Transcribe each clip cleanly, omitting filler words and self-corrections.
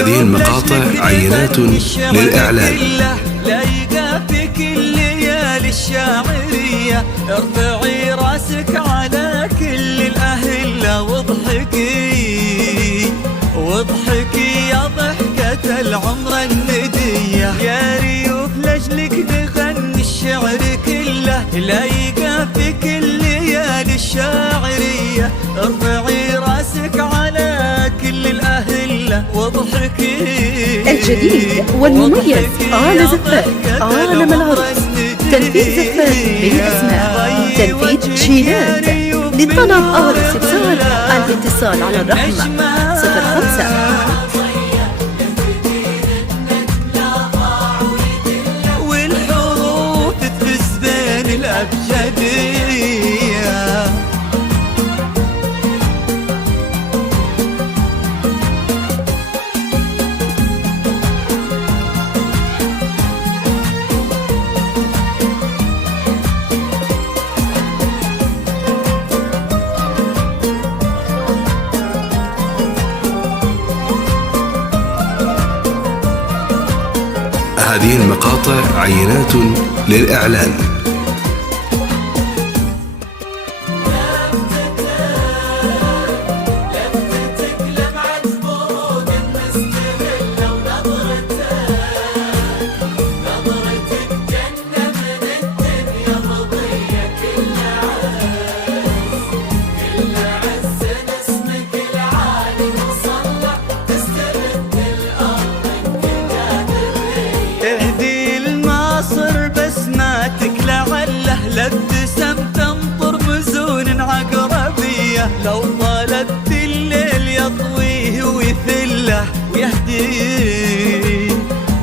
هذه المقاطع عينات للإعلان. لايقة في كل ليالي الشاعرية، ارفعي راسك على كل الأهلة واضحكي واضحكي يا ضحكة العمر الندية، يا ريوف لجلك نغني الشعر كله، لايقة في كل ليالي الشاعرية، ارفعي راسك على كل الأهلة واضحكي. الجديد والمميز آل زفاف عالم العروس، تنفيذ زفاف بالأسماء، تنفيذ شيلات. للطلب أو الاستفسار الاتصال على الرقم 05 والحروف تفز بين الأبجدية. هذه المقاطع عينات للإعلان. لابتسم تنطر مزون عقربية، لو طلبت الليل يطويه ويثله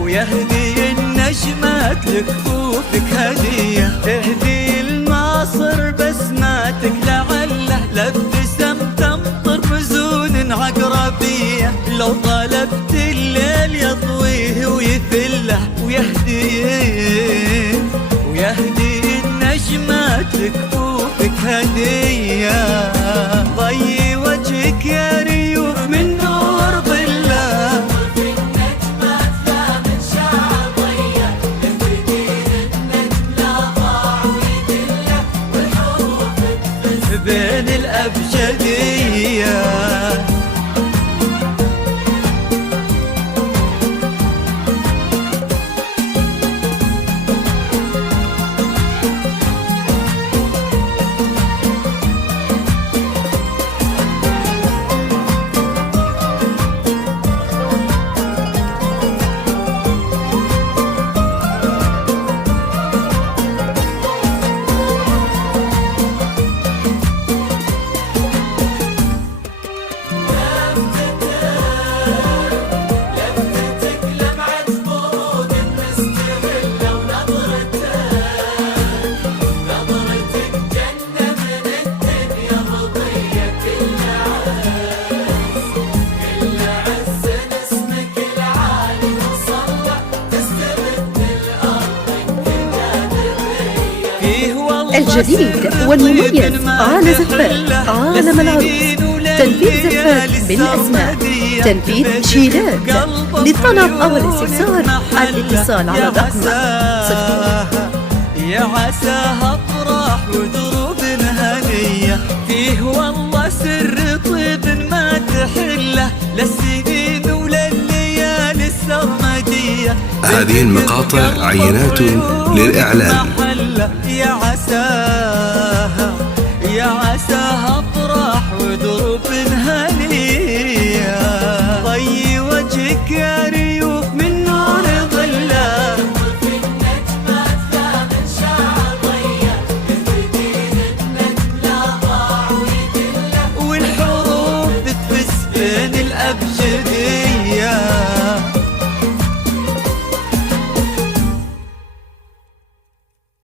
ويهدي النجمات لكفوفك هدية. اهدي الناصر بسماتك لعله، لابتسم تنطر مزون عقربية، لو طلبت الليل يطويه ويثله ويهدي نجمات لكفوفك هدية. ضي وجهك يا ريوف من نور ظله، النجمات لا من شعر ضيه، الجديد النجم لا ضاع ويدله، والحروف تفز بين الأبجدية. الجديد والمميز آل زفاف عالم العروس، تنفيذ زفاف بالأسماء، تنفيذ شيلات. للطلب أو الاستفسار الاتصال على الرقم 0. يا عساها أفراح ودروب هنية، فيه والله سر طيب ما تحله، للسنين ولليالي السرمدية. هذه المقاطع عينات للإعلان. يا عساها أفراح ودروب هنية، ضي وجهك يا